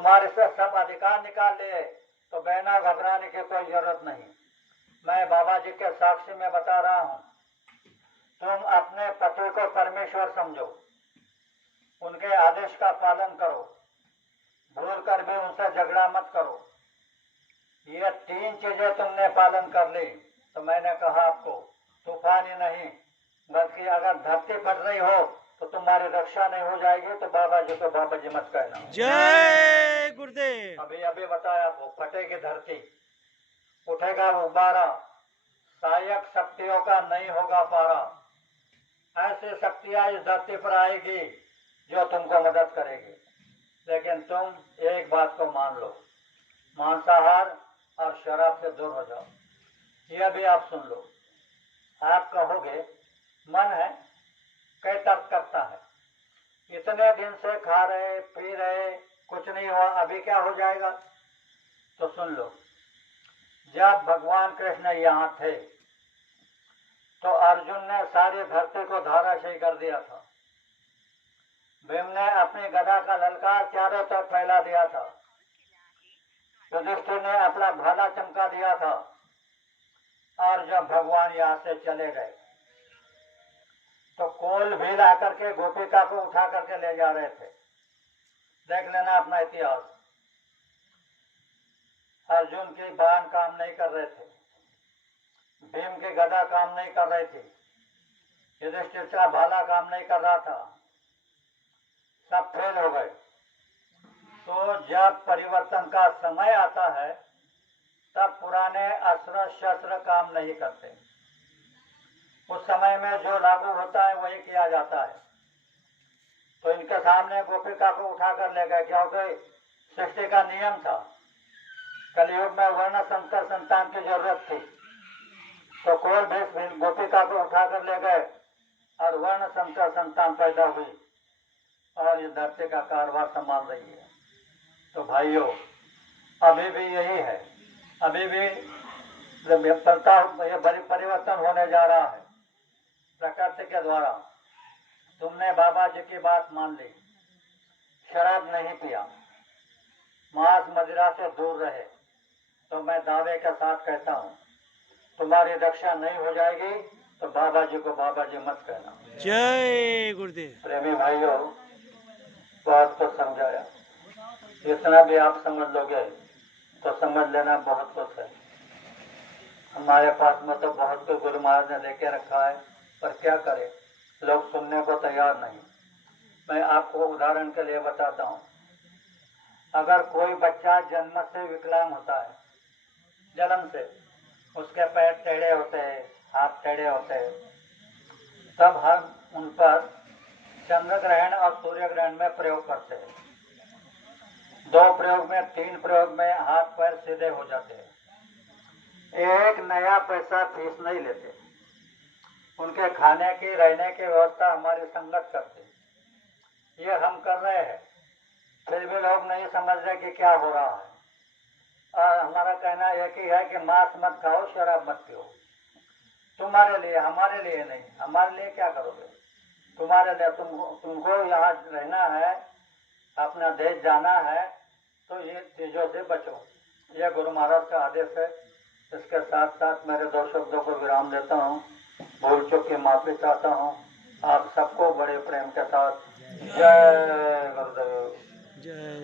तुम्हारे से सब अधिकार निकाल लिए तो बहना घबराने की कोई जरूरत नहीं। मैं बाबा जी के साक्षी में बता रहा हूँ, तुम अपने पति को परमेश्वर समझो, उनके आदेश का पालन करो, भूल कर भी उनसे झगड़ा मत करो। ये 3 चीजें तुमने पालन कर ली तो मैंने कहा आपको तूफान ही नहीं बल्कि अगर धरती फट रही हो तो तुम्हारी रक्षा नहीं हो जाएगी। तो बाबा जी को बाबा जी मत कहना। जय गुरुदेव। अभी अभी बताया आपको, फटेगी धरती, उठेगा उबारा, सहायक शक्तियों का नहीं होगा पारा। ऐसी शक्तियां इस धरती पर आएगी जो तुमको मदद करेगी। लेकिन तुम एक बात को मान लो, मांसाहार और शराब से दूर हो जाओ। यह भी आप सुन लो। आप कहोगे मन है कई तर्क करता है, इतने दिन से खा रहे पी रहे कुछ नहीं हुआ, अभी क्या हो जाएगा? तो सुन लो, जब भगवान कृष्ण यहाँ थे तो अर्जुन ने सारी धरती को धाराशायी कर दिया था। भीम ने अपनी गदा का ललकार चारों तरफ फैला दिया था। युधिष्ठिर ने अपना भाला चमका दिया था। और जब भगवान यहाँ से चले गए तो कोल भी ला करके गोपिका को उठा करके ले जा रहे थे। देख लेना अपना इतिहास। अर्जुन की बाण काम नहीं कर रहे थे, भीम की गदा काम नहीं कर रही थी, युधिष्ठिर का भाला काम नहीं कर रहा था, सब फेल हो गए। तो जब परिवर्तन का समय आता है तब पुराने अस्त्र शस्त्र काम नहीं करते। उस समय में जो लागू होता है वही किया जाता है। तो इनके सामने गोपिका को उठाकर ले गए, क्योंकि सृष्टि का नियम था। कलयुग में वर्ण संकर संतान की जरूरत थी, तो कोल भी गोपिका को उठाकर ले गए और वर्ण संकर संतान पैदा हुई और ये धरती का कारोबार संभाल रही है। तो भाइयों, अभी भी यही है, अभी भी परिवर्तन होने जा रहा है प्रकृति के द्वारा। तुमने बाबा जी की बात मान ली, शराब नहीं पिया, मांस मदिरा से दूर रहे, तो मैं दावे के साथ कहता हूँ तुम्हारी रक्षा नहीं हो जाएगी। तो बाबा जी को बाबा जी मत कहना। जय गुरुदेव। प्रेमी भाइयों, बहुत कुछ समझाया, इतना भी आप समझ लोगे तो समझ लेना बहुत कुछ है। हमारे पास में तो बहुत कुछ गुरु महाराज ने लेके रखा है, पर क्या करें, लोग सुनने को तैयार नहीं। मैं आपको उदाहरण के लिए बताता हूँ। अगर कोई बच्चा जन्म से विकलांग होता है, जन्म से उसके पैर टेढ़े होते हैं, हाथ टेढ़े होते हैं, तब हम उन पर चंद्र ग्रहण और सूर्य ग्रहण में प्रयोग करते हैं। 2 प्रयोग में 3 प्रयोग में हाथ पैर सीधे हो जाते हैं। 1 नया पैसा फीस नहीं लेते, उनके खाने की रहने की व्यवस्था हमारी संगत करते। ये हम कर रहे हैं, फिर भी लोग नहीं समझ रहे कि क्या हो रहा है। और हमारा कहना एक ही है कि मांस मत खाओ, शराब मत पियो। तुम्हारे लिए, हमारे लिए नहीं। हमारे लिए क्या करोगे? तुम्हारे लिए तुमको यहाँ रहना है, अपना देश जाना है, तो ये चीजों से बचो। यह गुरु महाराज का आदेश है। इसके साथ साथ मेरे 2 शब्दों को विराम देता हूँ। भूल चूक की माफी चाहता हूँ। आप सबको बड़े प्रेम के साथ जय गुरुदेव। जय।